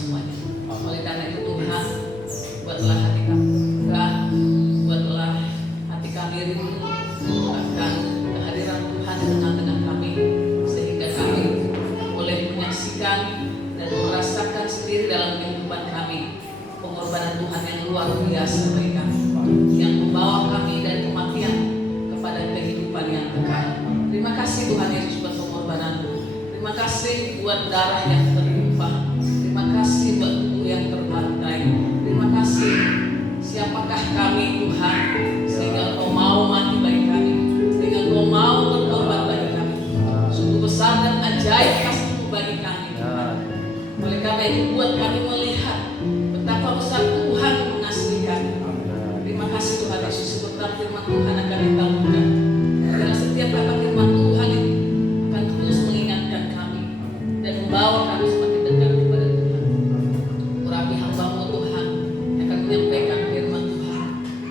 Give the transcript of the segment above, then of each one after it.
semuanya. Oleh karena itu Tuhan, buatlah hati kami megah, buatlah hati kami rindu akan kehadiran Tuhan di tengah-tengah kami, sehingga kami boleh menyaksikan dan merasakan sendiri dalam kehidupan kami pengorbanan Tuhan yang luar biasa bagi kami, yang membawa kami dari kematian kepada kehidupan yang kekal. Terima kasih Tuhan Yesus buat pengorbanan-Mu. Terima kasih buat darah yang tertumpah. Terima kasih buat tubuh yang terbantai. Terima kasih. Siapakah kami Tuhan sehingga Engkau mau mati bagi kami, sehingga Engkau mau berkorban bagi kami. Sungguh besar dan ajaib kasih-Mu bagi kami Tuhan. Oleh karena itu buat kami melihat betapa besar Tuhan mengasihi kami. Terima kasih Tuhan Yesus, sebentar firman Tuhan akan ditaburkan. Dalam setiap kata firman Tuhan itu akan terus mengingatkan kami dan membawa kami semakin dekat kepada Tuhan. Urapi hamba-Mu Tuhan yang akan menyampaikan firman Tuhan.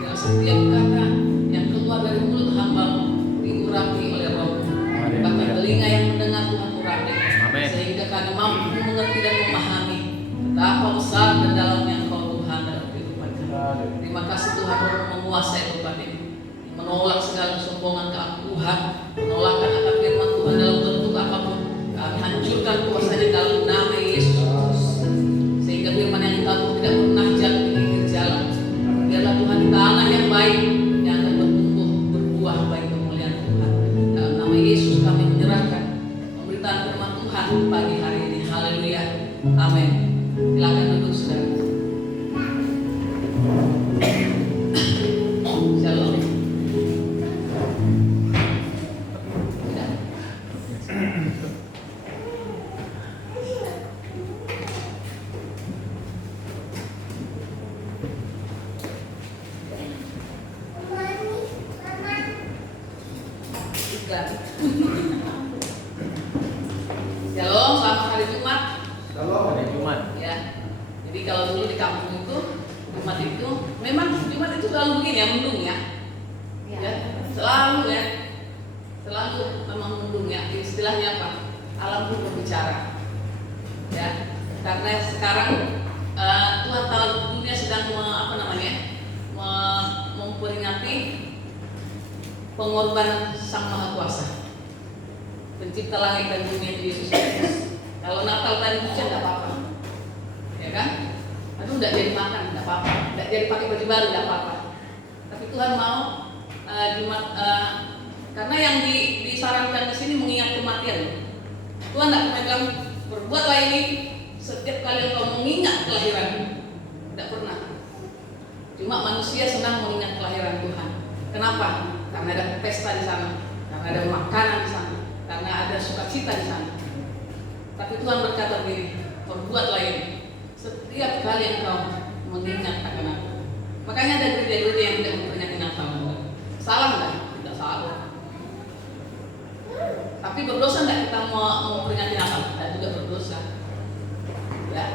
Dalam setiap kata yang keluar dari mulut hamba-Mu diurapi oleh Roh-Mu. Bahkan telinga yang mendengar Tuhan urapi, sehingga kami mampu mengerti dan memahami betapa besar dan dalamnya Engkau Tuhan dalam kehidupan kami. Terima kasih Tuhan Roh menguasai tempat ini, menolak segala kesombongan, keangkuhan, menolakkan akan firman Tuhan dalam bentuk apapun. Kami hancurkan kuasanya dalam nama Yesus Kristus, sehingga firman yang Engkau tidak pernah jatuh di pinggir jalan. Biarlah Tuhan tanah yang baik yang akan bertumbuh berbuah bagi kemuliaan Tuhan. Dalam nama Yesus kami menyerahkan pemberitaan firman Tuhan pagi hari ini. Haleluya. Amin. Silakan duduk saudara. Shalom. Shalom, selamat hari Jumat. Shalom hari Jumat. Ya. Jadi kalau dulu di kampung itu Jumat itu memang Jumat itu selalu begini ya, mendung ya. Ya, selalu ya. Selalu memang mendung ya. Istilahnya apa? Alam pun berbicara. Ya. Karena sekarang Tuhan tahu dunia sedang memperingati pengorbanan Sang Maha Kuasa, Pencipta langit dan bumi itu Yesus Kristus. Kalau Natal tadi hujan tidak apa-apa, ya kan? Aduh, tidak jadi makan, tidak apa-apa. Tidak jadi pakai baju baru, tidak apa-apa. Tapi Tuhan mau Jumat, karena yang disarankan di sini mengingat kematian. Tuhan tidak memegang berbuatlah ini setiap kali engkau mengingat kelahiran. Tidak pernah. Cuma manusia senang mengingat kelahiran Tuhan. Kenapa? Karena ada pesta di sana, karena ada makanan di sana, karena ada sukacita di sana. Tapi Tuhan berkata begini, perbuatlah ini setiap kali engkau mengingat akan aku. Makanya ada gereja-gereja yang tidak memperingati Natal. Salah enggak? Tidak salah. Tapi berdosa enggak kita mau memperingati Natal? Tidak juga berdosa. Ya.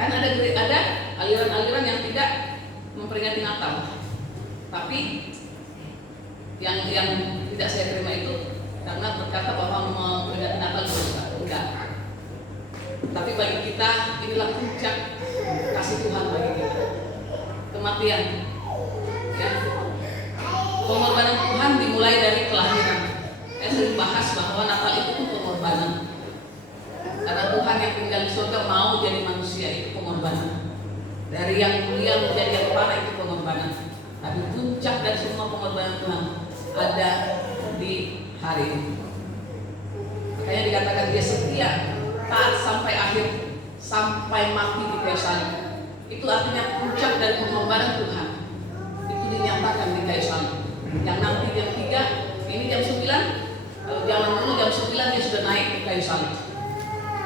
Kan ada aliran-aliran yang tidak memperingati Natal. Tapi yang tidak saya terima itu karena berkata bahwa memperingati Natal berdosa. Enggak. Tapi bagi kita inilah puncak kasih Tuhan bagi kita. Kematian. Ya. Pengorbanan Tuhan dimulai dari kelahiran. Saya sering bahas bahwa Natal itu pun pengorbanan. Karena Tuhan yang tinggal di surga mau jadi manusia, itu pengorbanan. Dari yang mulia menjadi yang parah, itu pengorbanan. Tapi puncak dari semua pengorbanan Tuhan ada di hari ini. Makanya dikatakan dia setia, taat sampai akhir, sampai mati di kayu salib. Itu artinya puncak dari pengorbanan Tuhan. Itu dinyatakan di kayu salib. Yang nanti jam 3, ini jam 9. Kalau zaman dulu jam 9 dia sudah naik di kayu salib.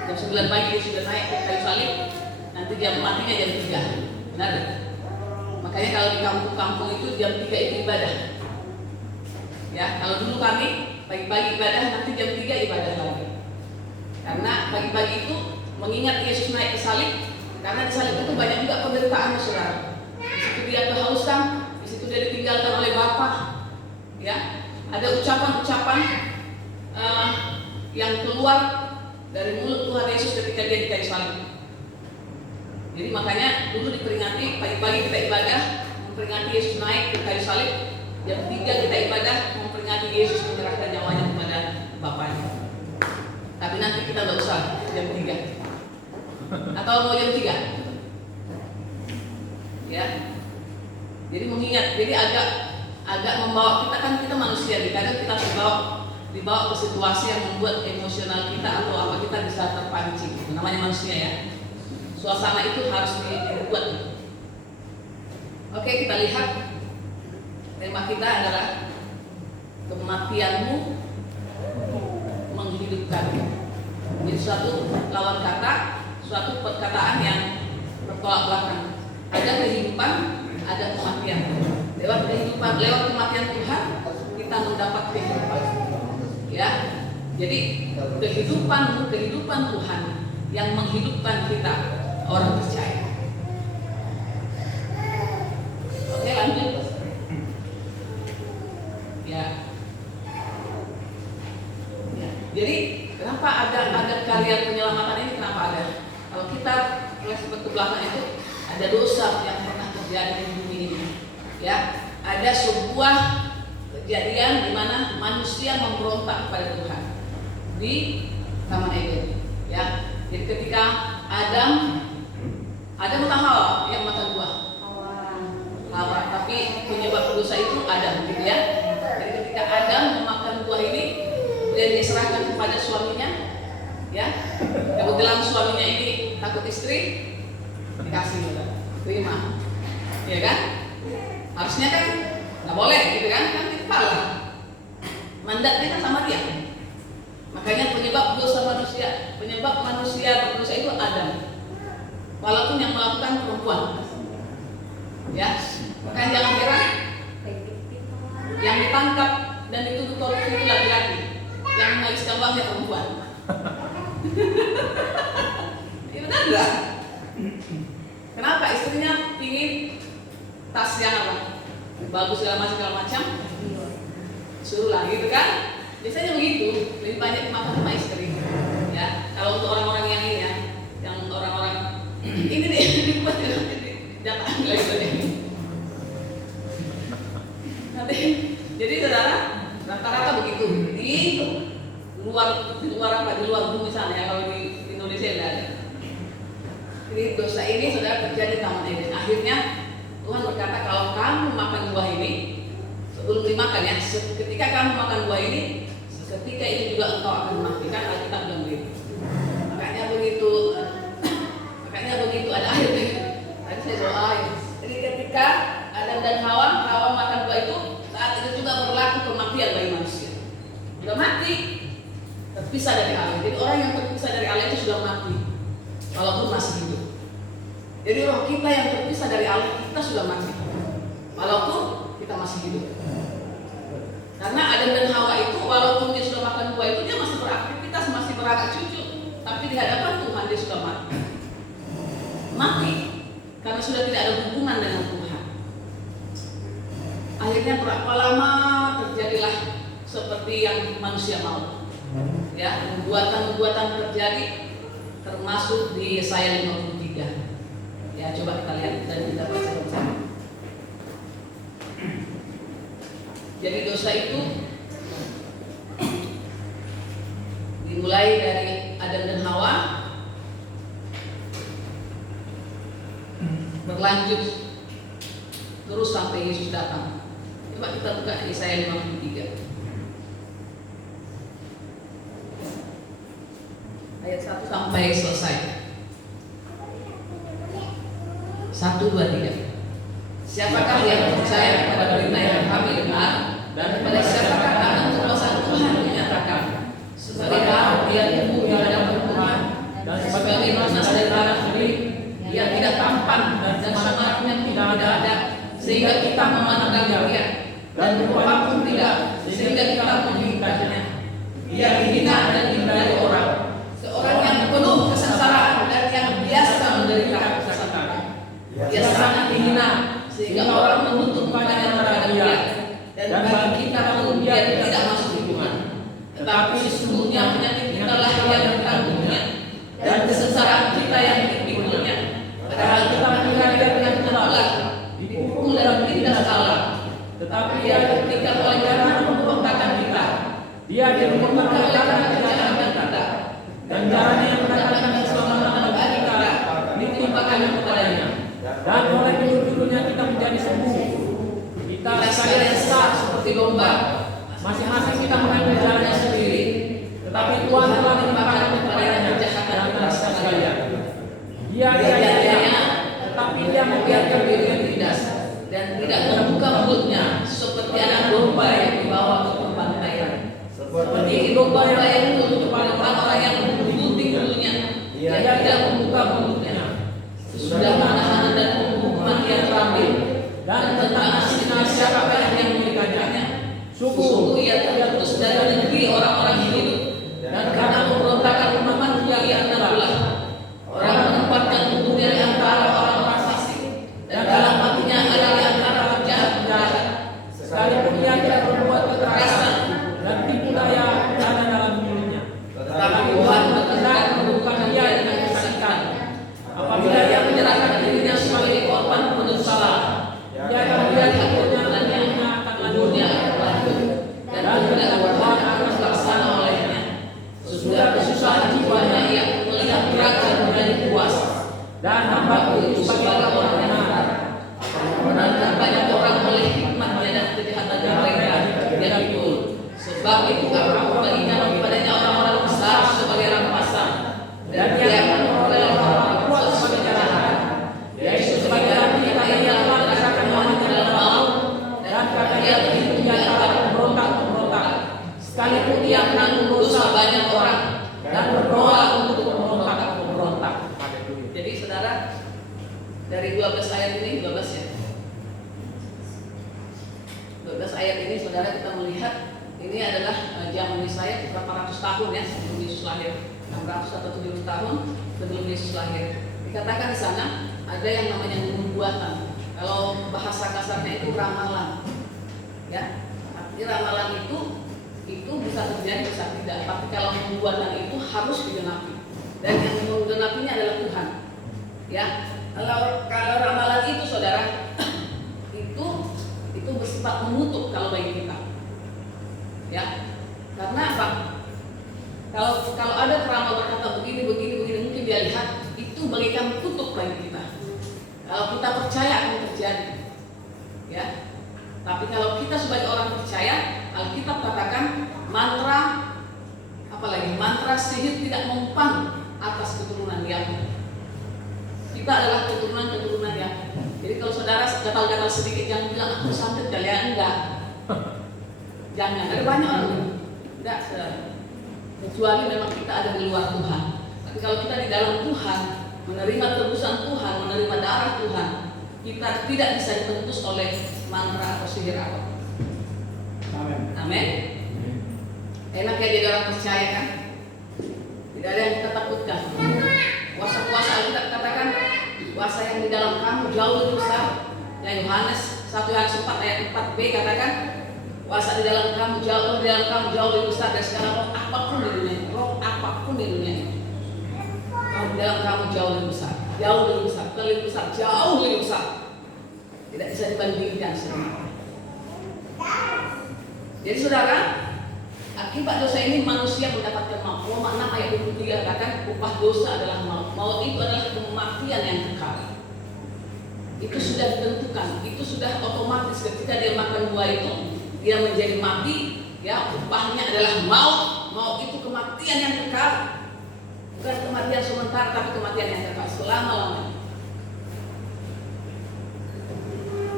Jam 9 pagi dia sudah naik ke kayu salib. Nanti jam matinya jam 3. Benar? Makanya kalau di kampung-kampung itu jam 3 itu ibadah. Ya, kalau dulu kami pagi-pagi ibadah, nanti jam 3 ibadah lagi. Karena pagi-pagi itu mengingat Yesus naik ke salib. Karena di salib itu banyak juga penderitaan, saudara. Di situ dia kehausan, di situ dia ditinggalkan oleh Bapa. Ya, ada ucapan-ucapan yang keluar dari mulut Tuhan Yesus ketika dia di kayu salib. Jadi makanya dulu diperingati pagi-pagi kita ibadah memperingati Yesus naik ke kayu salib. Jam 3 kita ibadah memperingati Yesus menyerahkan nyawanya kepada Bapaknya. Tapi nanti kita nggak usah jam 3. Atau mau jam 3? Ya. Jadi mengingat, jadi agak membawa kita manusia, kadang kita dibawa ke situasi yang membuat emosional kita atau apa kita bisa terpancing. Itu namanya manusia ya. Suasana itu harus dibuat. Oke, kita lihat tema kita adalah kematianmu menghidupkan. Jadi suatu lawan kata, suatu perkataan yang bertolak belakang. Ada kehidupan, ada kematian. Lewat kematian Tuhan kita mendapat kehidupan. Ya, jadi kehidupan Tuhan yang menghidupkan kita orang percaya. Oke, lanjut. Ya. Jadi kenapa ada karya penyelamatan ini? Kenapa ada? Kalau kita flashback ke belakang itu ada dosa yang pernah terjadi di bumi ini. Ya, ada sebuah kejadian di mana manusia memberontak kepada Tuhan di Taman Eden. Ya, jadi ketika Adam bukan Hawa yang makan buah. Hawa, tapi penyebab dosa itu Adam, gitu ya. Jadi ketika Adam memakan buah ini, dia diserahkan kepada suaminya, ya. Kebetulan suaminya ini takut istri, dikasih, terima, ya kan? Harusnya kan nggak boleh, gitu kan? Kan kepala, mandatnya kan sama dia. Makanya penyebab manusia berdosa itu Adam. Walaupun yang melakukan perempuan, ya. Makanya jangan heran yang ditangkap dan dituduh korupsi itu laki-laki, yang menghabiskan uangnya perempuan. Ini benar nggak? Kenapa istrinya pingin tas yang apa? Bagus segala macam, suruh lah gitu kan? Biasanya begitu, lebih banyak dimakan sama istri. Ya, kalau untuk orang-orang yang ini ya, yang orang-orang ini nih dibuat jangan lagi. Nanti, jadi saudara rata-rata begitu. Di luar bumi sana ya, kalau di Indonesia tidak ada. Jadi dosa ini saudara terjadi di Taman Eden. Akhirnya Tuhan berkata kalau kamu makan buah ini, sebelum dimakan ya, ketika kamu makan buah ini, ketika itu juga engkau akan mati. Kan Alkitab bilang begitu. Makanya begitu ada ayat. Tadi saya soal ayat. Jadi ketika Adam dan Hawa makan buah itu, saat itu juga berlaku kematian bagi manusia. Sudah mati, terpisah dari Allah. Jadi orang yang terpisah dari Allah itu sudah mati, walaupun masih hidup. Jadi roh kita yang terpisah dari Allah, kita sudah mati, walaupun kita masih hidup. Karena Adam dan Hawa itu, walaupun dia sudah makan buah itu, dia masih beraktivitas, masih beranak cucu, tapi di hadapan Tuhan dia sudah mati, karena sudah tidak ada hubungan dengan Tuhan. Akhirnya berapa lama terjadilah seperti yang manusia mau. Ya, nubuatan terjadi, termasuk di Yesaya 53. Ya, coba kita lihat dan kita baca bersama. Jadi dosa itu dimulai dari Adam dan Hawa, berlanjut terus sampai Yesus datang. Coba kita buka Yesaya 53 ayat 1 sampai selesai. 1, 2, 3. Siapakah yang percaya kepada berita yang kami dengar, dan kepada siapakah akan kuasa Tuhan menyatakan, sebagaimana dia tumbuh di hadapan Tuhan, dan sebagaimana dari tanah sendiri, dia tidak tampan dan semangatnya tidak ada, sehingga kita memandang dia, dan rupa pun tidak, sehingga kita menginginkannya. Dia dihina dan dihindari orang, seorang yang penuh kesengsaraan dan yang biasa menderita kesakitan. Dia sangat dihina sehingga orang menutup pandang terhadap dia, dan bagi kita pun dia tidak masuk hitungan. Tetapi sesungguhnya penyakit kita lah yang ditanggung dan kesengsaraan kita yang dipikulnya. Pada Dan kita mengira dia dengan jelas dipukul dan tidak salah, tetapi dia ditinggal oleh karena pemberontakan kita. Dia dihukumkan oleh karena kejahatan kita, dan jalannya yang mendatangkan keselamatan bagi kita ditimpakan kepadanya. Dan oleh juru-jurunya kita menjadi sembuh. Kita sekalian sesat seperti domba, masing-masing kita mengambil jalannya sendiri, tetapi Tuhan telah melimpahkan kepadanya kejahatan kita sekalian. Dia tetapi dia membiarkan dirinya ditindas dan tidak membuka mulutnya seperti anak domba yang dibawa ke pembantaian. Seperti domba yang untuk orang yang menggunting bulunya, dia tidak membuka mulutnya. Sudah menahan dan menghukuman yang terakhir, dan tentang nasib siapakah yang memberikannya. Sungguh ia terputus dari negeri orang-orang hidup, dan karena pemberontakan umat manusia ia terbelah. Orang menempatkan tubuhnya di antara orang-orang fasik, dan dalam hatinya ada di antara penjahat-penjahat. Sekalipun ia tidak berbuat kekerasan dan tipu daya ada dalam mulutnya, tetapi Tuhan berkehendak menumbuhkan dia dengan kesakitan. Apabila dia menyerahkan dirinya sebagai korban penyesalan, dia akan melihat akhirnya dan hidupnya akan lanjutnya dan tidak Tuhan akan terlaksana olehnya. Sesudah kesusahan jiwanya ia melihat raja menjadi puas, dan hambaku sebagai orang benar. Menangkan banyak orang oleh hikmatnya dan kejahatannya mereka dia pikul. Sebab itu aku baginya kepadanya orang-orang besar sebagai rampasan, dan dia akan memperoleh orang-orang kuat sebagai jarahan. Yaitu sebagai laki yang telah merasakan lawannya dalam maut, dan kata dia begitu di antara pemberontak-pemberontak. Sekalipun dia menanggung dosa banyak orang dan berdoa untuk pemberontak-pemberontak. Jadi saudara, dari 12 ayat ini, 12 ya. 12 ayat ini saudara kita melihat ini adalah zaman Yesaya beberapa ratus tahun ya sebelum Yesus lahir, 600 atau 700 tahun sebelum Yesus lahir. Dikatakan di sana ada yang namanya nubuatan. Kalau bahasa kasarnya itu ramalan, ya. Artinya ramalan itu bisa terjadi bisa tidak. Tapi kalau nubuatan itu harus digenapi. Dan yang menggenapinya adalah Tuhan, ya. Kalau ramalan itu saudara itu bersifat mengutuk kalau bagi kita. Ya, karena apa? Kalau ada peramal berkata begini, mungkin dia lihat itu bagaikan kutuk bagi kita. Kalau kita percaya akan terjadi, ya. Tapi kalau kita sebagai orang percaya, Alkitab katakan mantra sihir tidak mempan atas keturunan Yakub. Kita adalah keturunan Yakub. Jadi kalau saudara gatal-gatal sedikit jangan bilang aku santet kalian enggak. Jangan, ada banyak orang enggak, kecuali memang kita ada di luar Tuhan. Tapi kalau kita di dalam Tuhan, menerima tebusan Tuhan, menerima darah Tuhan, kita tidak bisa ditembus oleh mantra atau sihir apa. Amin. Enak ya jadi orang percaya kan? Tidak ada yang kita takutkan. Kuasa-kuasa kita katakan kuasa yang di dalam kamu jauh lebih besar. Yang Yohanes 1 Yohanes 4 ayat 4b katakan kuasa di dalam kamu jauh lebih besar dari segala roh apapun di dunia ini. Roh apapun di dunia ini. Roh di dalam kamu jauh lebih besar, jauh lebih besar. Tidak bisa dibandingkan sebenarnya. Jadi saudara, akibat dosa ini manusia mendapatkan maut. Roma 6 ayat 23 katakan upah dosa adalah maut. Maut itu adalah kematian yang kekal. Itu sudah ditentukan, itu sudah otomatis ketika dia makan buah itu dia menjadi mati, ya upahnya adalah maut. Maut itu kematian yang kekal, bukan kematian sementara, tapi kematian yang kekal selama-lamanya.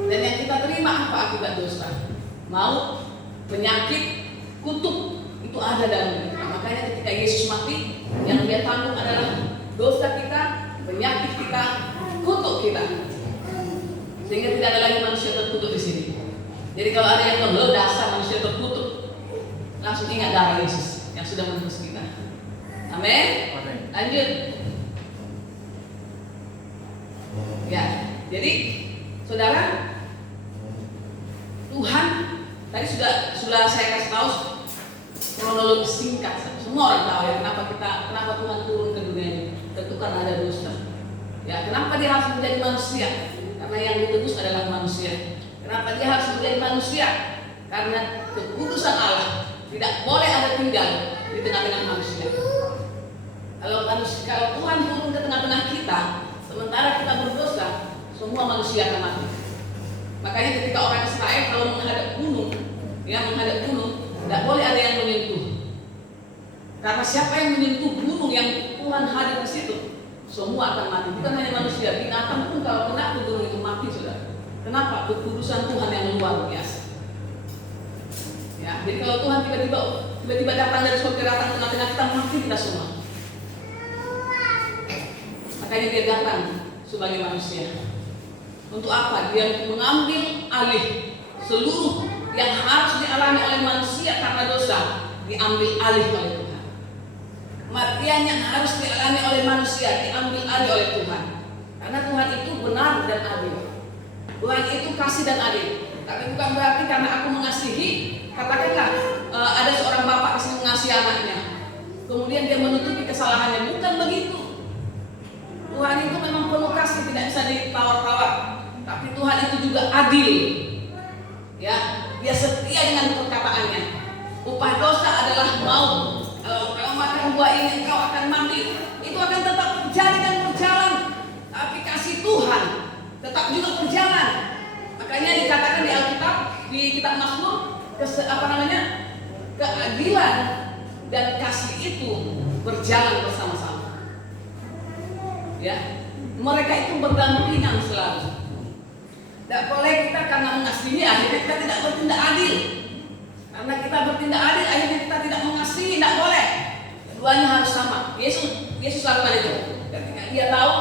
Dan yang kita terima apa akibat dosa? Maut, penyakit, kutuk itu ada dalam kita. Makanya ketika Yesus mati, yang dia tanggung adalah dosa kita, penyakit kita, kutuk kita. Sehingga tidak ada lagi manusia terkutuk di sini. Jadi kalau ada yang bilang dasar manusia terkutuk, langsung ingat darah Yesus yang sudah menebus kita. Amin. Lanjut. Ya, jadi saudara, Tuhan tadi sudah saya kasih tahu kronologi singkat. Semua orang tahu ya kenapa Tuhan turun ke dunia ini. Tentu karena ada dosa. Ya, kenapa dia harus menjadi manusia? Karena yang ditebus adalah manusia. Kenapa dia harus menjadi manusia? Karena kekudusan Allah tidak boleh ada tinggal di tengah-tengah manusia. Kalau Tuhan turun ke tengah-tengah kita, sementara kita berdosa, semua manusia akan mati. Makanya ketika orang Israel kalau menghadap gunung, tidak boleh ada yang menyentuh. Karena siapa yang menyentuh gunung yang Tuhan hadir di situ, semua akan mati. Bukan hanya manusia, binatang pun kalau kena ke gunung itu mati sudah. Kenapa? Kekudusan Tuhan yang luar biasa. Ya, jadi kalau Tuhan tiba-tiba datang dari surga, datang tengah-tengah kita, mati kita semua. Makanya dia datang sebagai manusia. Untuk apa? Dia mengambil alih seluruh yang harus dialami oleh manusia karena dosa, diambil alih oleh Tuhan. Kematian yang harus dialami oleh manusia diambil alih oleh Tuhan. Karena Tuhan itu benar dan adil. Tuhan itu kasih dan adil. Tapi bukan berarti karena aku mengasihi, katakanlah ada seorang bapak di sini mengasihi anaknya, kemudian dia menutupi kesalahannya. Bukan begitu. Tuhan itu memang penuh kasih, tidak bisa ditawar-tawar. Tapi Tuhan itu juga adil. Ya, dia setia dengan perkataannya. Upah dosa adalah maut. Kalau makan buah ini engkau akan mati. Itu akan tetap terjadi dan berjalan. Tapi kasih Tuhan tetap juga berjalan. Makanya dikatakan di Alkitab, di kitab Mazmur, keadilan dan kasih itu berjalan bersama-sama. Ya, mereka itu berdampingan selalu. Tidak boleh kita karena mengasihi akhirnya kita tidak bertindak adil. Karena kita bertindak adil akhirnya kita tidak mengasihi, tidak boleh. Keduanya harus sama. Yesus lakukan itu. Ketika dia tahu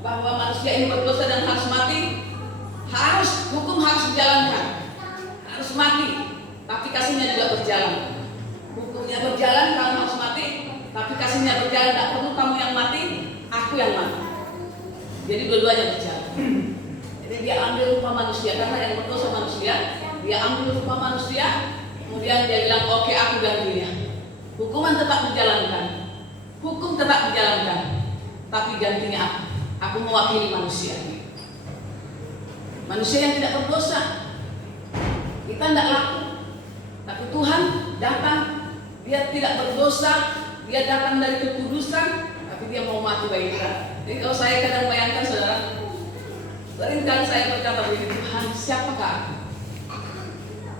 bahwa manusia ini berdosa dan harus mati, hukum harus dijalankan, harus mati. Tapi kasihnya juga berjalan. Hukumnya berjalan, kamu harus mati. Tapi kasihnya berjalan, tidak perlu kamu yang mati, aku yang mati. Jadi dua-duanya berjalan. Jadi dia ambil rupa manusia, karena yang berdosa manusia, dia ambil rupa manusia, kemudian dia bilang, oke, aku gantinya. Hukuman tetap dijalankan, hukum tetap dijalankan, tapi gantinya aku mewakili manusia. Manusia yang tidak berdosa, kita tidak laku. Tapi Tuhan datang, dia tidak berdosa, dia datang dari kekudusan, tapi dia mau mati bagi kita. Jadi kalau saya kadang bayangkan saudara, seringkali saya berkata begini, Tuhan siapakah aku?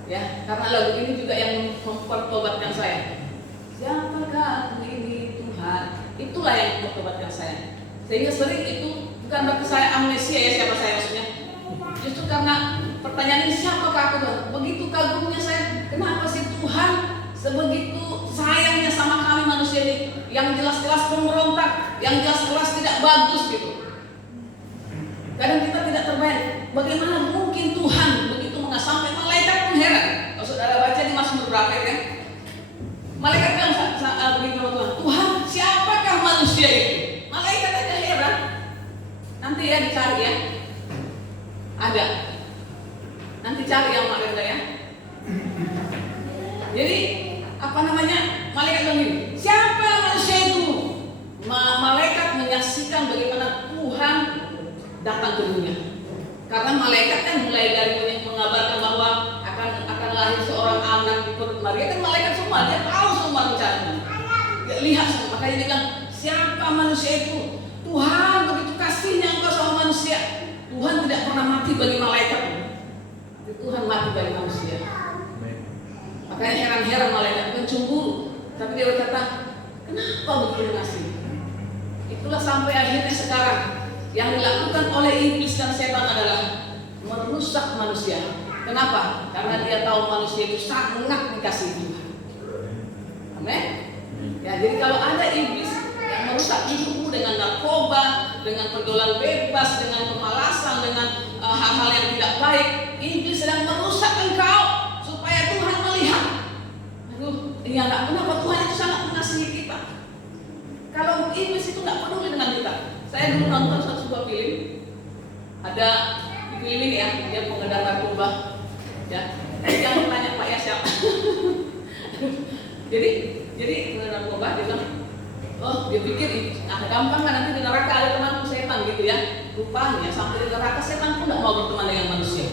Ya, karena lagu ini juga yang mempertobatkan saya. Siapakah aku ini Tuhan? Itulah yang mempertobatkan saya. Sehingga sering itu bukan berarti saya amnesia ya siapa saya maksudnya. Justru karena pertanyaan ini siapakah aku Tuhan? Begitu kagumnya saya, kenapa sih Tuhan sebegitu sayangnya sama kami manusia ini, yang jelas-jelas pemberontak, yang jelas-jelas tidak bagus gitu. Kadang kita tidak terbayang bagaimana mungkin Tuhan begitu mengasihi, sampai malaikat pun heran. Kalau saudara baca di Mazmur berapa ya? Malaikat bilang begitu Tuhan, Tuhan siapakah manusia itu? Malaikat aja heran. Nanti ya dicari ya. Ada. Nanti cari yang malaikat ya. Jadi malaikat bilang gini, siapa manusia itu? Malaikat menyaksikan bagaimana Tuhan datang ke dunia. Karena malaikat kan mulai dari mengabarkan bahwa akan lahir seorang anak di perut Maria, kan malaikat semua, dia tahu semua rencananya. Dia lihat semua, makanya dia bilang, siapa manusia itu? Tuhan begitu kasihnya engkau sama manusia. Tuhan tidak pernah mati bagi malaikat, tapi Tuhan mati bagi manusia. Makanya heran-heran malaikat mencemburu, tapi dia berkata, kenapa begitu ngasih? Itulah sampai akhirnya sekarang yang dilakukan oleh iblis dan setan adalah merusak manusia. Kenapa? Karena dia tahu manusia itu sangat dikasihi Tuhan. Amin. Ya, jadi kalau ada iblis yang merusak hidupmu dengan narkoba, dengan pergaulan bebas, dengan kemalasan, dengan hal-hal yang tidak baik, iblis sedang merusak engkau supaya Tuhan melihat. Aduh, ya enggak, kenapa Tuhan itu sangat mengasihi kita? Kalau iblis itu enggak peduli dengan kita. Saya dulu nonton sebuah film, ada di film ini ya, dia pengedar narkoba, ya. Jangan tanya Pak ya siapa. jadi pengedar narkoba dia bilang, oh dia pikir gampang kan nanti di neraka ada temanku setan setan gitu ya. Rupanya sampai di neraka setan pun tidak mau berteman dengan manusia.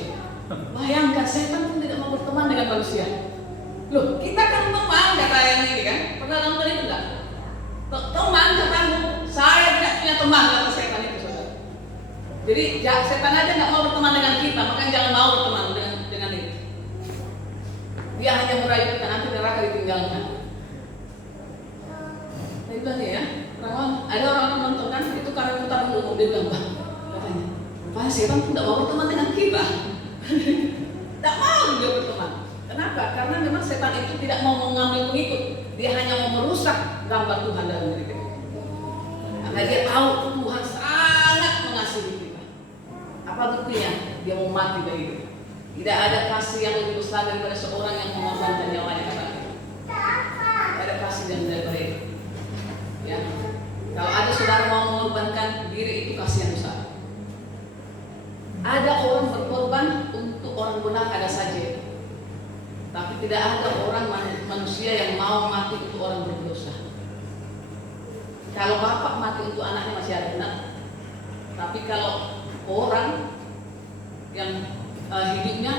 Bayangkan, setan pun tidak mau berteman dengan manusia. Loh, kita kan teman kata yang ini kan. Pernah nonton itu enggak? Teman katamu, saya tidak punya teman kata setan itu, saudara. Jadi setan aja nggak mau berteman dengan kita, makanya jangan mau berteman dengan itu. Dia hanya merayu kita, nanti neraka ditinggalkan. Nah, itu tadi ya. Ada orang nonton kan, itu karena putaran umum, dia bilang, "Bang," katanya, "rupanya setan tidak mau berteman dengan kita." Tidak mau dia berteman. Kenapa? Karena memang setan itu tidak mau mengambil pengikut. Dia hanya mau merusak gambar Tuhan dalam diri kita. Karena dia tahu Tuhan sangat mengasihi kita. Apa buktinya? Dia mau mati bagi kita. Tidak ada kasih yang lebih besar daripada seorang yang mengorbankan nyawanya, kata kita. Tidak ada kasih yang daripada itu. Ya. Kalau ada saudara mau mengorbankan diri, itu kasih yang besar. Ada orang berkorban untuk orang benar, ada saja. Tapi tidak ada orang manusia yang mau mati untuk orang berdosa. Kalau bapak mati untuk anaknya masih ada, benar. Tapi kalau orang yang hidupnya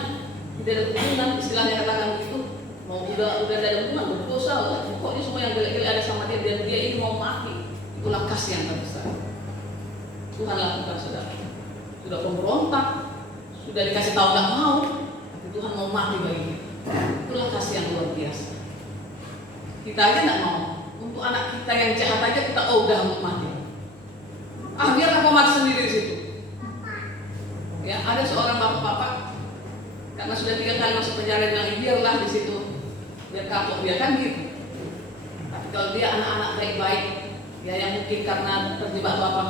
tidak ada hubungan, istilahnya katakan gitu, mau udah ada hubungan berdosa, pokoknya semua yang jelek-jelek ada sama dia dan dia ini mau mati, itulah kasih yang terbesar. Tuhan lakukan, saudara. Sudah pemberontak, sudah dikasih tahu nggak mau, tapi Tuhan mau mati bagi kita. Itulah kasih yang luar biasa. Kita aja nggak mau. Untuk anak kita yang jahat aja kita udah mau mati. Biarlah kau mati sendiri di situ. Ya, ada seorang bapak-bapak karena sudah 3 kali masuk penjara, bilang biarlah di situ, biar kapok dia kan gitu. Tapi kalau dia anak-anak baik-baik, ya yang mungkin karena terjebak bapak,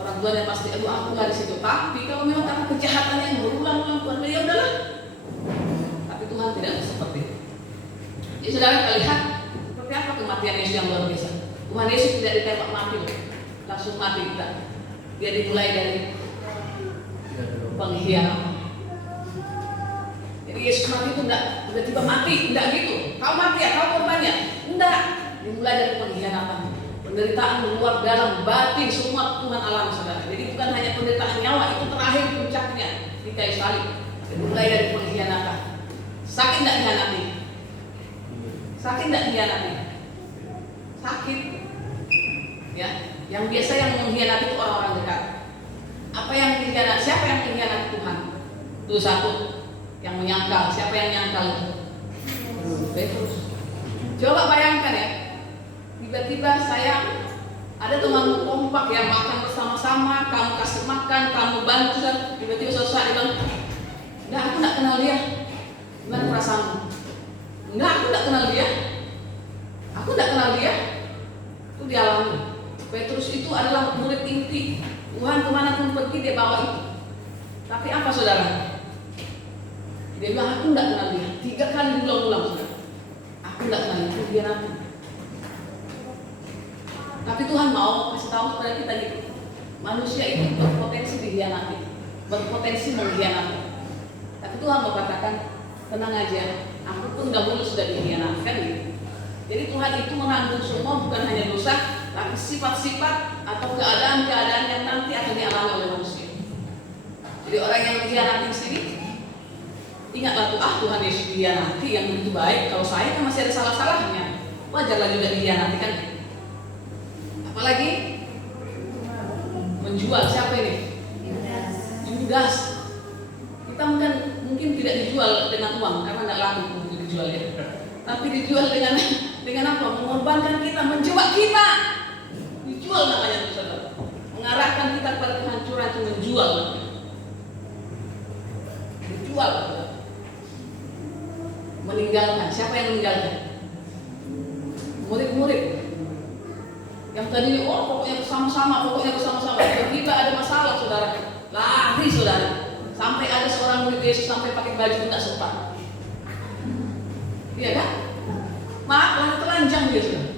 orang tuanya pasti, aduh aku nggak di situ. Tapi kalau memang karena kejahatannya yang berulang-ulang, ya udahlah. Tapi Tuhan tidak seperti itu. Jadi saudara, kita lihat seperti apa kematian Yesus yang luar biasa. Tuhan Yesus tidak ditembak mati loh, langsung mati kita. Dia dimulai dari pengkhianatan. Jadi Yesus mati itu enggak tiba-tiba mati, enggak gitu. Kau mati ya, kau korbannya, enggak. Dimulai dari pengkhianatan, penderitaan luar dalam batin semua Tuhan alami, saudara. Jadi bukan hanya penderitaan nyawa, itu terakhir puncaknya di kayu salib. Dimulai dari pengkhianatan. Sakit enggak dikhianati? Sakit enggak dikhianati? Sakit. Ya, yang biasa yang mengkhianati itu orang-orang dekat. Apa yang dikhianati? Siapa yang mengkhianati Tuhan? Itu satu yang menyangkal. Siapa yang menyangkal itu? Petrus. Coba bayangkan ya, tiba-tiba saya ada teman kompak yang makan bersama-sama, kamu kasih makan, kamu bantu, tiba-tiba selesai bilang, enggak, aku enggak kenal dia. Gimana perasaanmu? Enggak, aku enggak kenal dia. Aku enggak kenal dia. Itu dialami. Petrus itu adalah murid inti. Tuhan kemanapun pergi dia bawa itu. Tapi apa, saudara? Dia bilang, aku enggak kenal dia. 3 kali diulang-ulang, saudara. Aku enggak kenal itu, dia nanti. Tapi Tuhan mau kasih tahu kepada kita gitu. Manusia itu berpotensi dikhianati, berpotensi mengkhianati. Tapi Tuhan mau katakan, tenang aja, aku pun dahulu sudah dikhianati, kan gitu. Jadi Tuhan itu menanggung semua, bukan hanya dosa, tapi sifat-sifat atau keadaan-keadaan yang nanti akan dialami oleh manusia. Jadi orang yang dikhianati di sini, ingatlah tuh, Tuhan Yesus dikhianati yang begitu baik. Kalau saya kan masih ada salah-salahnya, wajarlah juga dikhianati kan. Apalagi menjual, siapa ini? Judas. Kita mungkin tidak dijual dengan uang karena tidak laku untuk dijual ya. Tapi dijual dengan apa? Mengorbankan kita, menjebak kita. Dijual namanya itu, saudara. Mengarahkan kita kepada kehancuran itu menjual. Dijual. Meninggalkan. Siapa yang meninggalkan? Murid-murid. Yang tadi pokoknya bersama-sama. Tiba-tiba ada masalah, saudara. Lari, saudara. Sampai ada seorang murid Yesus sampai pakai baju tidak sempat. Iya kan? Maaf, lari telanjang dia, saudara.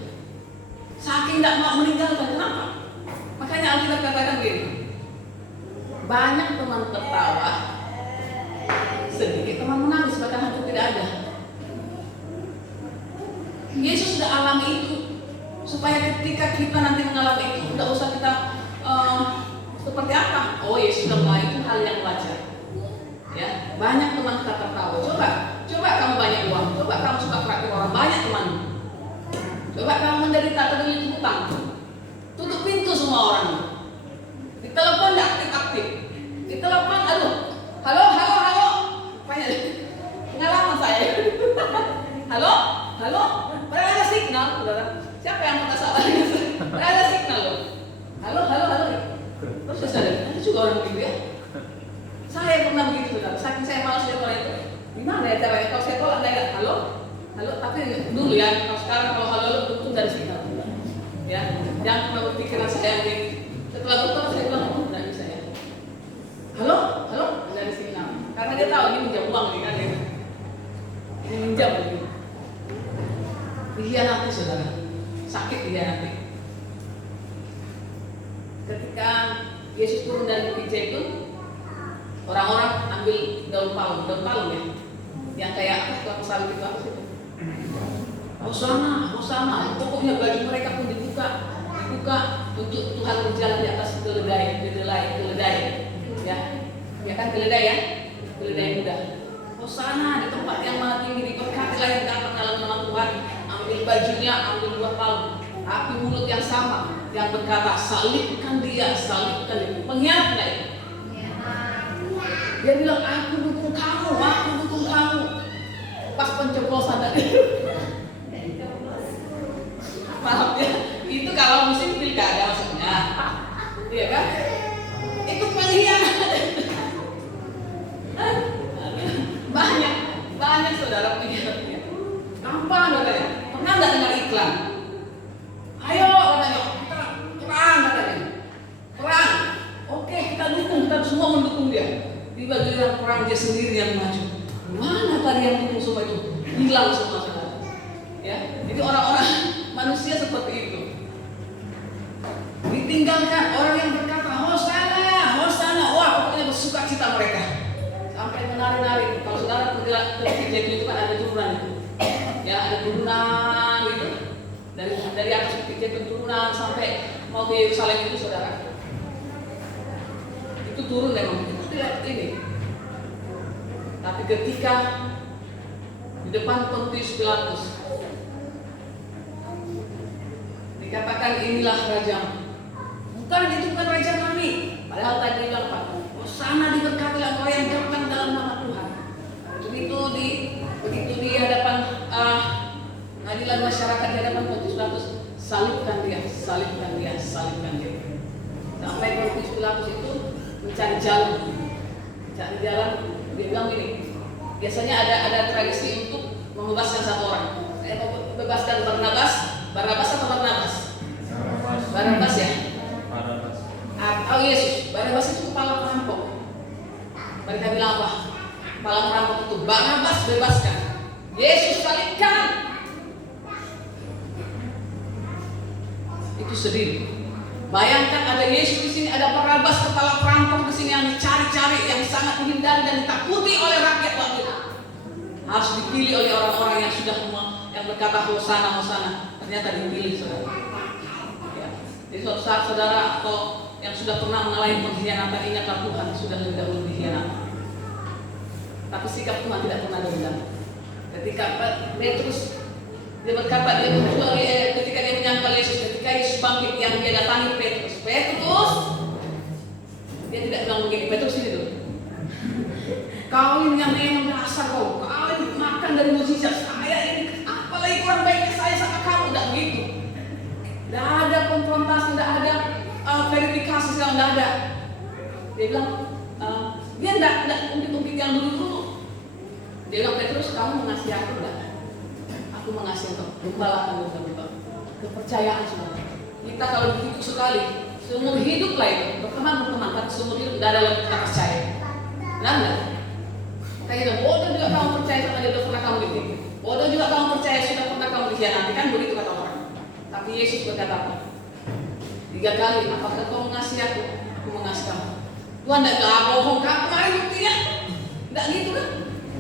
Saking tidak mau meninggalkan, kenapa? Makanya Alkitab katakan gini, banyak teman tertawa, sedikit teman menangis, bahkan hampir tidak ada. Yesus sudah alami itu, supaya ketika kita nanti mengalami itu, tidak usah kita seperti apa? Oh, Yesus lemah itu hal yang wajar. Ya, banyak teman kita tertawa. Coba kamu banyak uang, coba kamu suka praktik orang, banyak teman. Coba kamu menderita terlilit hutang, tutup pintu semua orang. Di telepon tidak aktif-aktif. Di telepon, aduh, halo. Pengalaman saya. halo, padahal ada signal, saudara. Siapa yang mau salah? Padahal ada signal loh. Halo. Terus saudara, ada juga orang begitu ya. Saya pernah begitu, saudara. Saking saya malas lihat orang itu. Gimana ya caranya? Kalau saya tolak saya halo, tapi dulu ya. Kalau sekarang kalau halo betul dari signal. Ya, yang berpikiran saya ini. Setelah betul saya bilang, oh, tidak bisa ya. Halo, dari signal. Karena dia tahu ini minjam uang nih kan gitu. Ini minjam gitu. Dikhianati saudara, sakit dikhianati. Ketika Yesus turun dari bukit Zaitun, orang-orang ambil daun palem ya, yang kayak apa kelapa sawit itu apa sih itu? Hosana. Pokoknya baju mereka pun dibuka untuk Tuhan berjalan di atas keledai, ya kan keledai muda. Hosana di tempat yang maha tinggi, diberkatilah yang datang dalam nama Tuhan. Ambil bajunya, ambil buah palem, api mulut yang sama, yang berkata salibkan dia. Pengkhianat nggak ya? Dia bilang aku dukung kamu. Pas pencoblosan tadi. Maaf ya, itu kalau musim pilkada maksudnya, iya kan? Itu pengkhianat. Banyak saudara pengkhianatnya. Gampang katanya. Pernah nggak dengar iklan? Ayo katanya, perang. Oke, kita semua mendukung dia. Tiba-tiba perang dia sendiri yang maju. Mana tadi yang dukung semua itu? Hilang semua saudara. Ya, jadi orang-orang manusia seperti itu. Ditinggalkan orang yang berkata Hosana. Wah, pokoknya bersuka cita mereka. Sampai menari-nari. Kalau saudara pergi itu kan ada turunan itu. Ya, ada turunan gitu. Dari atas bukit Zaitun turunan sampai mau ke Yerusalem itu saudara. Itu turun memang. Itu tidak ini. Tapi ketika di depan Pontius Pilatus dikatakan inilah rajamu. Itu bukan raja kami. Padahal tadi bilang Pak, Hosana diberkatilah engkau yang datang dalam nama Tuhan. Begitu di hadapan pengadilan masyarakat, di hadapan Pontius Pilatus, salibkan dia. Sampai Pontius Pilatus itu mencari jalan. Dia bilang ini. Biasanya ada tradisi untuk membebaskan satu orang. Saya mau bebaskan Barnabas atau Barnabas? Barnabas ya. Atau Yesus. Barnabas itu kepala perampok. Mereka bilang apa? Kepala perampok itu Barnabas bebaskan, Yesus salibkan. Itu sedih. Bayangkan ada Yesus di sini, ada Barnabas kepala perampok di sini yang dicari-cari, yang sangat dihindari dan ditakuti oleh rakyat waktu itu. Harus dipilih oleh orang-orang yang sudah yang berkata Hosana. Ternyata dipilih saudara. Ya. Jadi suatu saat saudara atau yang sudah pernah mengalami pengkhianatan, ingatlah Tuhan sudah lebih dahulu dikhianati. Tapi sikap Tuhan tidak pernah dendam. Ketika Petrus dia berkata, ketika dia menyangkal Yesus, ketika Yesus bangkit, yang dia datangi Petrus, dia tidak bilang begini, Petrus ini tuh, kau ini yang memang dasar kau ini makan dari mukjizat saya ini, apalagi kurang baiknya saya sama kamu, tidak begitu. Tidak ada konfrontasi, tidak ada verifikasi, tidak ada. Dia bilang, dia tidak ungkit-ungkit yang dulu. Dia bilang, Petrus, kamu mengasihi aku enggak? Aku mengasihi engkau, gembalakan engkau. Kepercayaan saudara. Kita kalau begitu sekali, seumur hidup lah itu, berteman, tapi seumur hidup tidak ada yang kita percaya. Benar enggak? Makanya bodoh juga kamu percaya sama dia, pernah kamu ditipu. Bodoh juga kamu percaya sudah pernah kamu dikhianati, kan begitu kata orang. Tapi Yesus berkata apa? 3 kali, apakah kau mengasihi aku? Aku mengasihi kamu. Tuhan tidak bilang, bohong kamu, mari buktinya. Tidak gitu kan?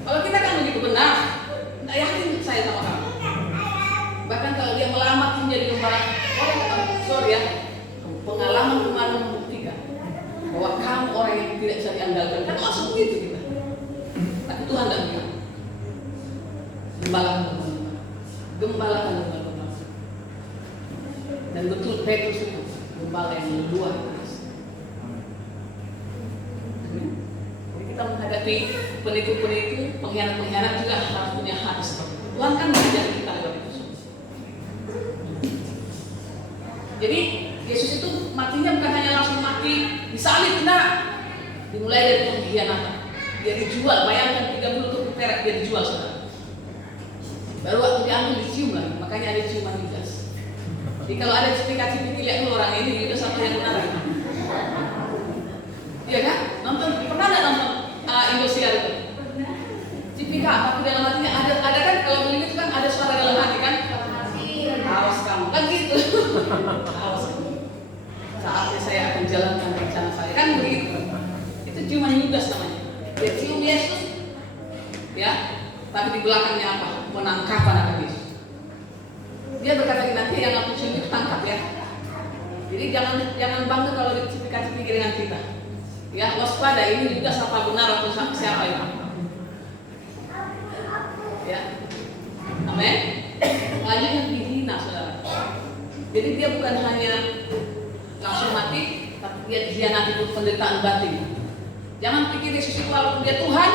Kalau kita kan begitu benar, tidak yakin saya sama kamu. Bahkan kalau dia melamar menjadi gembala, pengalaman kemarin membuktikan bahwa gembala yang luar biasa. Jadi kita menghadapi penipu-penipu, pengkhianat-pengkhianat juga harus punya hati seperti itu. Tuhan kan mengajar kita lewat itu. Jadi Yesus itu matinya bukan hanya langsung mati disalib, enggak. Dimulai dari pengkhianatan. Dia dijual, bayangkan 30 keping perak dia dijual, saudara. Baru waktu diambil dicium lagi, makanya ada ciuman Yudas. Jadi kalau ada cipika-cipiki lihat orang ini Yudas apa yang benar? Iya kan? Nonton, pernah nggak nonton Indosiar itu? Cipika, tapi dalam hatinya ada kan kalau begini itu kan ada suara dalam hati kan? Awas kamu, kan gitu. Awas kamu. Saatnya saya akan jalankan rencana saya, kan begitu. Itu ciuman Yudas namanya. Dia cium Yesus, ya. Tapi di belakangnya apa? Penangkapan akan Yesus. Dia berkata nanti yang aku cium itu tangkap ya. Jadi jangan bangga kalau dicipika-cipiki dengan kita. Ya, waspada, ini juga siapa benar atau siapa itu. Ya. Amin. Selanjutnya dihina, saudara. Jadi dia bukan hanya langsung mati, tapi dia dikhianati untuk penderitaan batin. Jangan pikir Yesus itu walaupun dia Tuhan,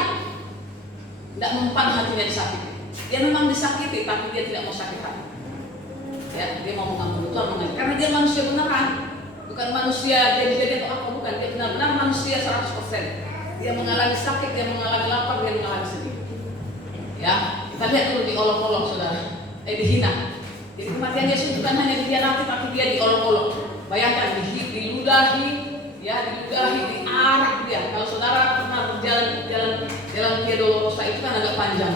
tidak mempan hatinya disakiti. Dia memang disakiti, tapi dia tidak mau sakit hati. Ya, dia mau mengampuni Tuhan mengampuni. Karena dia manusia beneran, bukan manusia jadi atau apa, bukan. Dia benar-benar manusia 100%. Dia mengalami sakit, dia mengalami lapar, dia mengalami sedih. Ya, kita lihat dulu diolok-olok, saudara. Dihina. Jadi kematian Yesus bukan hanya dikhianati, tapi dia diolok-olok. Bayangkan diludahi, ya diludahi, diarak dia. Kalau saudara pernah berjalan jalan Via Dolorosa itu kan agak panjang,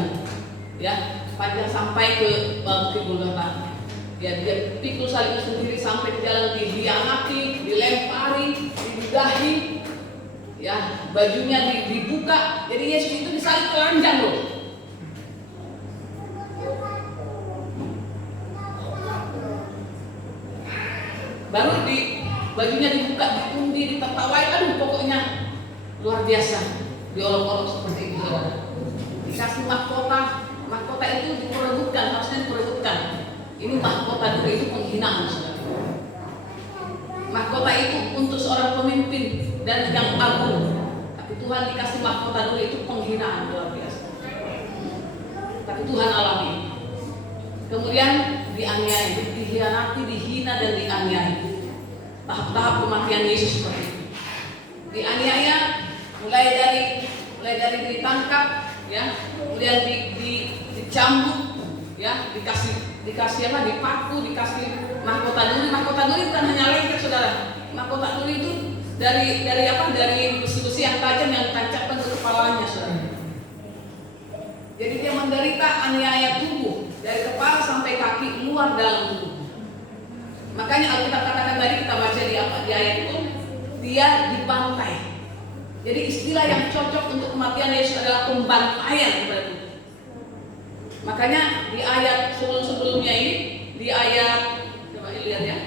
ya panjang sampai ke Bukit Golgota. Ya dia pikul salib sendiri sampai ke jalan, dihianati, dilempari, diludahi, ya bajunya dibuka. Jadi Yesus itu disalib telanjang loh. Baru bajunya dibuka, dikundi, ditertawai, aduh pokoknya luar biasa, diolok-olok seperti itu, saudara. Dikasih mahkota itu diperebutkan, harusnya diperebutkan. Ini mahkota dulu itu penghinaan, saudara. Mahkota itu untuk seorang pemimpin dan yang agung, tapi Tuhan dikasih mahkota dulu itu penghinaan luar biasa. Tapi Tuhan alami. Kemudian dianiaya, dikhianati, dihina dan dianiaya. Tahap-tahap kematian Yesus seperti itu. Dianiaya mulai dari ditangkap, ya, kemudian dicambuk, ya, dikasih apa? Dipaku, dikasih mahkota duri. Mahkota duri bukan hanya lengket, saudara. Mahkota duri itu dari apa? Dari besi-besi yang tajam yang ditancapkan ke kepalanya, saudara. Jadi dia menderita aniaya tubuh dari kepala sampai kaki, luar dalam tubuh. Makanya Alkitab katakan tadi, kita baca di ayat itu, dia dibantai. Jadi istilah yang cocok untuk kematian Yesus adalah pembantaian kepada tubuh. Makanya di ayat sebelum-sebelumnya ini, di ayat, coba lihat ya,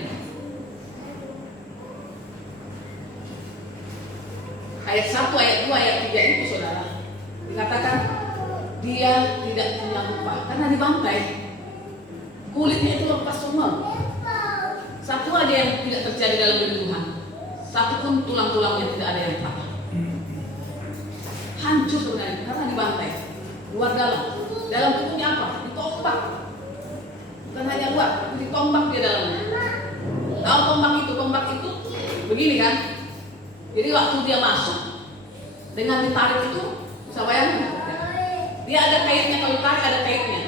ayat 1, ayat 2, ayat 3 itu, saudara, dikatakan dia tidak punya lupa karena dibantai. Kulitnya itu lepas semua. Satu aja yang tidak terjadi dalam diri Tuhan. Satu pun tulang-tulangnya tidak ada yang patah. Hancur sebenarnya karena dibantai. Luar dalam. Dalam tubuhnya apa? Ditombak. Bukan hanya luar, tapi ditombak dia dalamnya. Tahu tombak itu begini kan? Jadi waktu dia masuk dengan ditarik itu, bisa bayangkan? Dia ada kaitnya, kalau tarik ada kaitnya.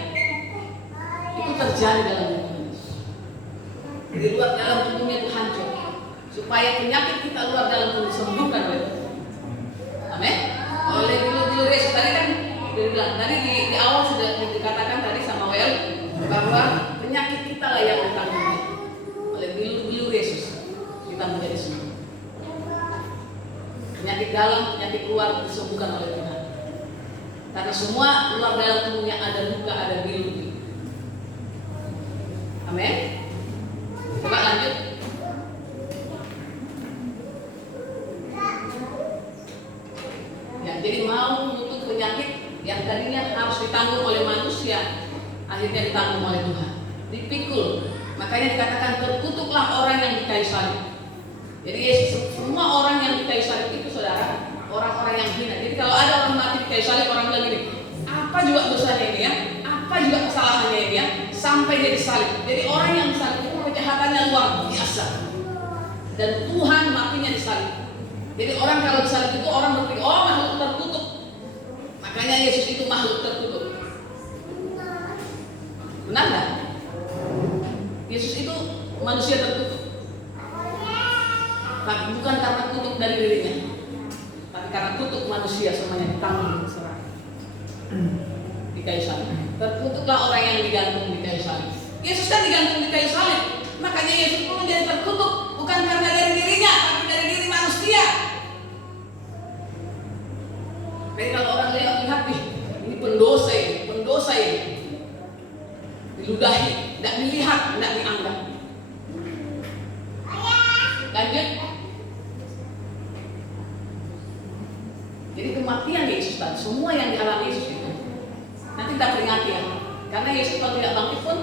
Itu terjadi dalam tubuh. Di luar dalam tubuhnya itu hancur, supaya penyakit kita luar dalam tubuh disembuhkan oleh Tuhan. Amin. Oleh dulu Yesus tadi kan dia bilang, tadi di awal sudah dikatakan tadi sama Wel bahwa penyakit kita lah yang ditanggung. Oleh dulu Yesus kita menjadi sembuh. Penyakit dalam, penyakit luar disembuhkan oleh Tuhan. Karena semua luar dalam tubuhnya ada luka, ada bilu. Amin. Coba lanjut. Ya, jadi mau menutup penyakit yang tadinya harus ditanggung oleh manusia, akhirnya ditanggung oleh Tuhan. Dipikul. Makanya dikatakan terkutuklah orang yang di kayu salib. Jadi Yesus, semua orang yang di kayu salib itu saudara, orang-orang yang hina. Jadi kalau ada orang mati di kayu salib, orang bilang gini, apa juga dosanya ini ya, apa juga kesalahannya ini ya, sampai dia disalib. Jadi orang yang disalib itu kejahatannya luar biasa, dan Tuhan matinya disalib. Jadi orang kalau disalib itu orang berpikir, oh makhluk terkutuk. Makanya Yesus itu makhluk terkutuk. Benar nggak? Yesus itu manusia terkutuk. Tapi bukan karena kutuk dari dirinya, tapi karena kutuk manusia semuanya ditanggung serah di kayu salib. Terkutuklah orang yang digantung di kayu salib. Yesus kan digantung di kayu salib, makanya Yesus pun menjadi terkutuk, bukan karena dari dirinya, tapi dari diri manusia. Jadi kalau orang lihat nih, ini pendosa ini, diludahi, tidak dilihat, tidak dianggap. Lanjut. Jadi kematian Yesus tadi, semua yang dialami Yesus itu nanti kita peringati ya, karena Yesus kalau tidak bangkit pun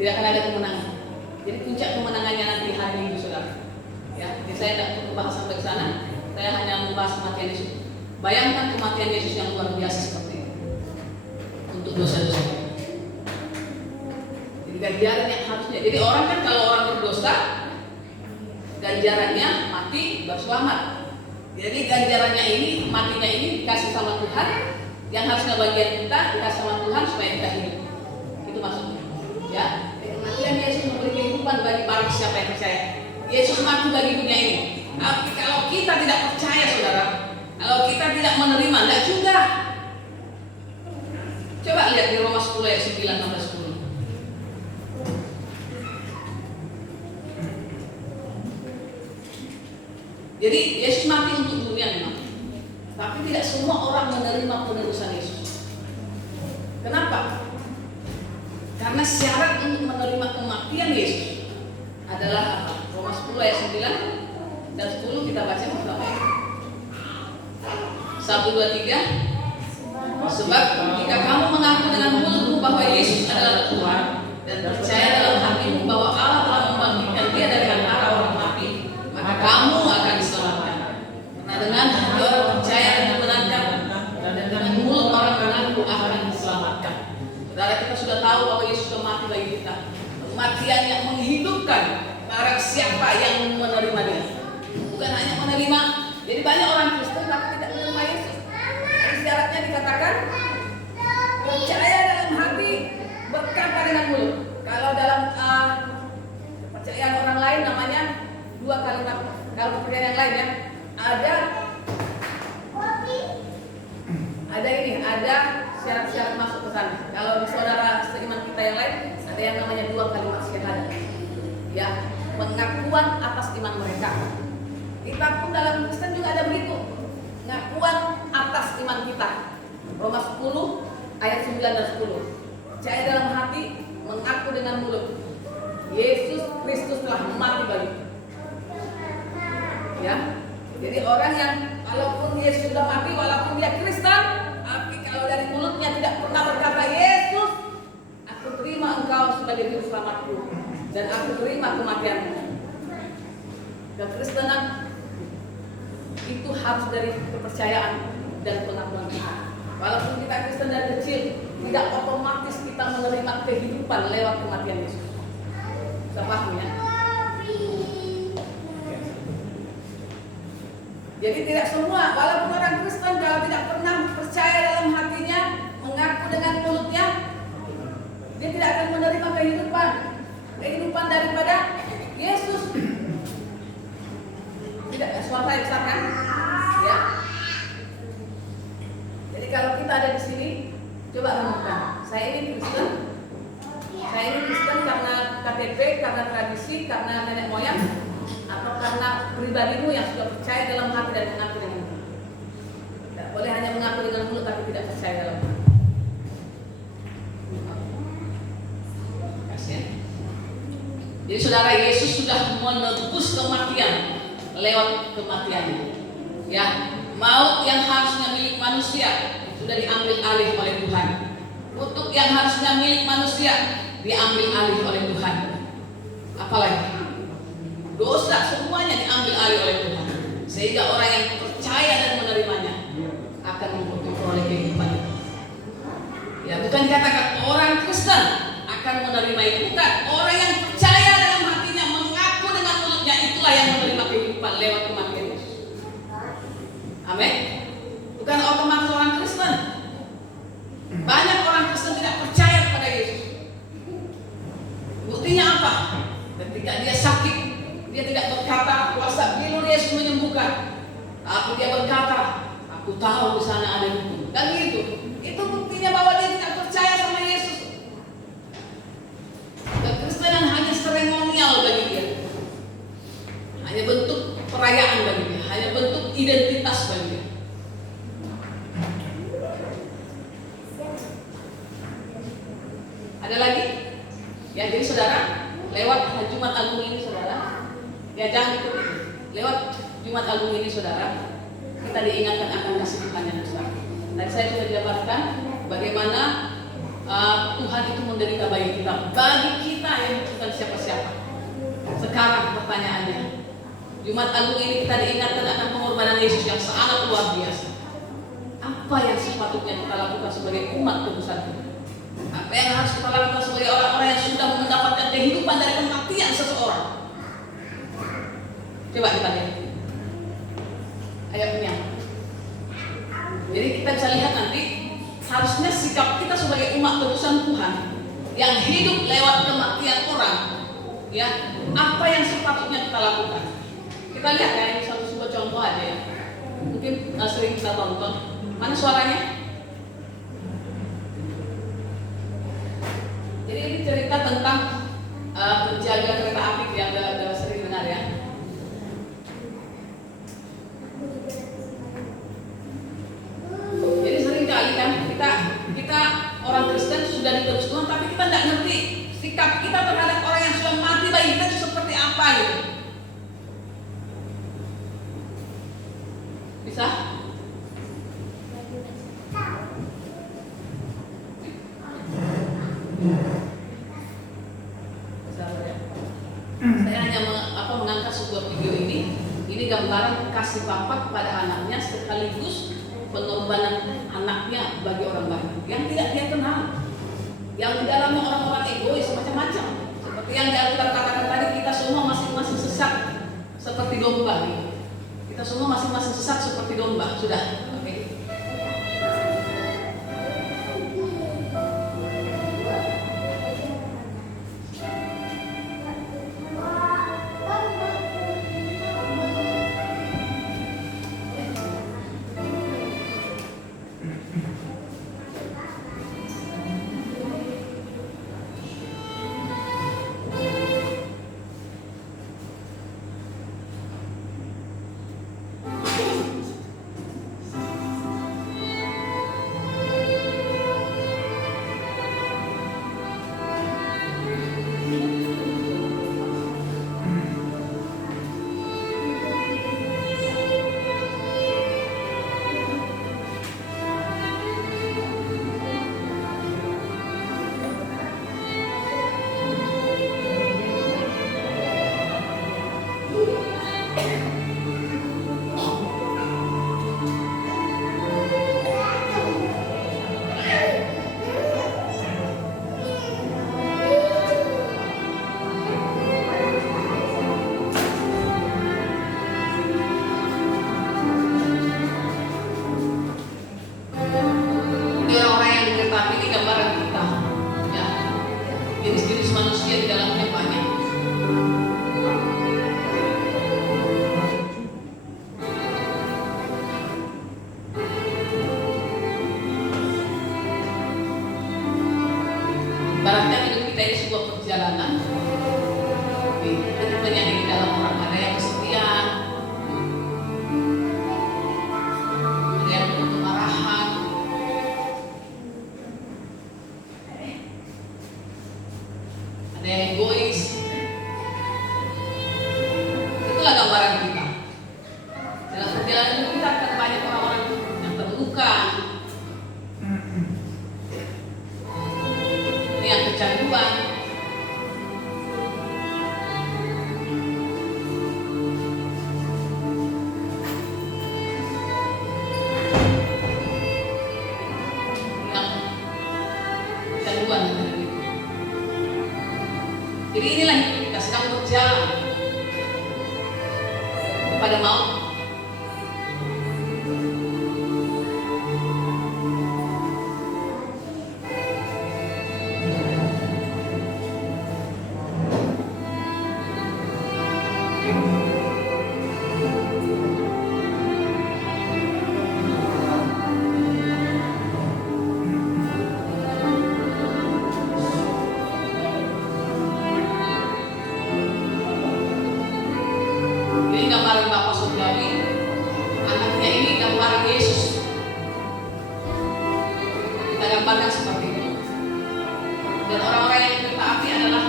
tidak akan ada kemenangan. Jadi puncak kemenangannya nanti hari Minggu saudara. Ya, jadi saya tidak perlu bahas sampai ke sana. Saya hanya membahas kematian Yesus. Bayangkan kematian Yesus yang luar biasa seperti itu untuk dosa-dosa. Jadi ganjaran yang harusnya. Jadi orang kan kalau orang berdosa, ganjarannya mati berselamat. Jadi ganjarannya ini, matinya ini dikasih sama Tuhan, yang harusnya bagian kita dikasih sama Tuhan supaya kita hidup. Itu maksudnya. Ya, kematian Yesus memberi kehidupan bagi barang siapa yang percaya. Yesus mati bagi dunia ini. Tapi kalau kita tidak percaya, saudara, kalau kita tidak menerima, enggak juga. Coba lihat di Roma 10 ayat 9 sampai 10. Jadi Yesus mati untuk dunia memang, tapi tidak semua orang menerima penebusan Yesus. Kenapa? Karena syarat untuk menerima kematian Yesus adalah apa? Roma 10 ayat 9 dan 10 kita baca bersama ya. 1, 2, 3. Sebab jika kamu mengaku dengan mulutmu bahwa Yesus adalah Tuhan dan percaya dalam hatimu bahwa Allah telah membangkitkan Dia dari antara orang mati, maka kamu akan diselamatkan. Karena dengan hati orang percaya dan dibenarkan, dan dengan mulut orang mengaku akan diselamatkan. Saudara, kita sudah tahu bahwa Yesus sudah mati bagi kita. Kematian yang menghidupkan barang siapa yang menerima Dia. Bukan hanya menerima. Jadi banyak orang Kristen tapi tidak menerima Yesus. Jadi syaratnya dikatakan percaya dalam hati, berkata dengan mulut. Kalau dalam kepercayaan orang lain namanya dua kalimat. Kalau kepercayaan yang lain ya, ada syarat-syarat masuk ke sana. Kalau di saudara seiman kita yang lain, ada yang namanya dua kalimat syahadat. Ya, pengakuan atas iman mereka. Kita pun dalam Kristen juga ada begitu, pengakuan atas iman kita. Roma 10 ayat 9 dan 10. Percaya dalam hati, mengaku dengan mulut. Yesus Kristus telah mati bagi. Ya. Jadi orang yang walaupun Yesus sudah mati, walaupun dia Kristen, tapi kalau dari mulutnya tidak pernah berkata, Yesus, aku terima Engkau sebagai juru selamatku dan aku terima kematianmu. Kekristenan itu harus dari kepercayaan dan pengakuan kita. Walaupun kita Kristen dari kecil, tidak otomatis kita menerima kehidupan lewat kematian Yesus. Bisa paham ya? Jadi tidak semua, walaupun orang Kristen kalau tidak pernah percaya dalam hatinya, mengaku dengan mulutnya, dia tidak akan menerima kehidupan daripada Yesus. Tidak, suara saya besar kan? Ya. Jadi kalau kita ada di sini, coba renungkan. Saya ini Kristen karena KTP, karena tradisi, karena nenek moyang, atau karena pribadimu yang sudah percaya dalam hati dan mengaku dengan mulut. Tidak boleh hanya mengaku dengan mulut tapi tidak percaya dalam hati. Kasihan. Jadi saudara, Yesus sudah menebus kematian lewat kematiannya. Ya, maut yang harusnya milik manusia sudah diambil alih oleh Tuhan. Kutuk yang harusnya milik manusia diambil alih oleh Tuhan. Apalagi dosa semuanya diambil alih oleh Tuhan. Sehingga orang yang percaya dan menerimanya akan memperoleh kehidupan. Ya, bukan dikatakan orang Kristen akan menerima itu, bukan. Orang yang percaya dalam hatinya, mengaku dengan mulutnya, itulah yang menerima kehidupan lewat kematian Yesus. Amin. Bukan otomatis orang Kristen. Banyak orang Kristen tidak percaya kepada Yesus. Buktinya apa? Ketika dia sakit, dia tidak berkata kuasa bilur Yesus menyembuhkan, tapi dia berkata, aku tahu di sana ada hukum. Dan itu buktinya bahwa dia tidak percaya sama Yesus. Kekristenan hanya seremonial bagi dia, hanya bentuk perayaan bagi dia, hanya bentuk identitas bagi dia. Ada lagi? Ya, jadi saudara, lewat Jumat Agung ini saudara, ya jangan ikut itu. Lewat Jumat Agung ini saudara, kita diingatkan akan kasih Tuhan yang besar. Tadi saya sudah jabarkan bagaimana Tuhan itu menderita bagi kita yang bukan siapa-siapa. Sekarang pertanyaannya, Jumat Agung ini kita diingatkan akan pengorbanan Yesus yang sangat luar biasa. Apa yang sepatutnya kita lakukan sebagai umat tebusan Tuhan? Apa yang harus kita lakukan sebagai orang-orang yang sudah mendapatkan kehidupan dari kematian seseorang? Coba kita lihat ayatnya. Jadi kita bisa lihat nanti, harusnya sikap kita sebagai umat tebusan Tuhan yang hidup lewat kematian orang, ya, apa yang sepatutnya kita lakukan? Kita lihat ya, ini satu sebuah contoh aja ya. Mungkin sering kita tonton. Mana suaranya? Jadi ini cerita tentang penjaga kereta api yang udah sering dengar ya. Jadi sering kali kan kita orang Kristen sudah ditebusan Tuhan, tapi kita tidak ngerti sikap kita terhadap orang yang sudah mati bagi kita itu seperti apa gitu. Bisa? Saya hanya mengangkat sebuah video ini. Ini gambaran kasih Bapa kepada anaknya sekaligus pengorbanan anaknya bagi orang banyak yang tidak dia kenal, yang di dalamnya orang-orang egois macam-macam. Seperti yang Alkitab katakan tadi, kita semua masing-masing sesat seperti domba. Kita semua masing-masing sesat seperti domba. Sudah, oke. kepada maut. Ini gambaran Bapa Surgawi, anaknya ini gambaran Yesus. Kita gambarkan seperti itu. Dan orang-orang yang kita api adalah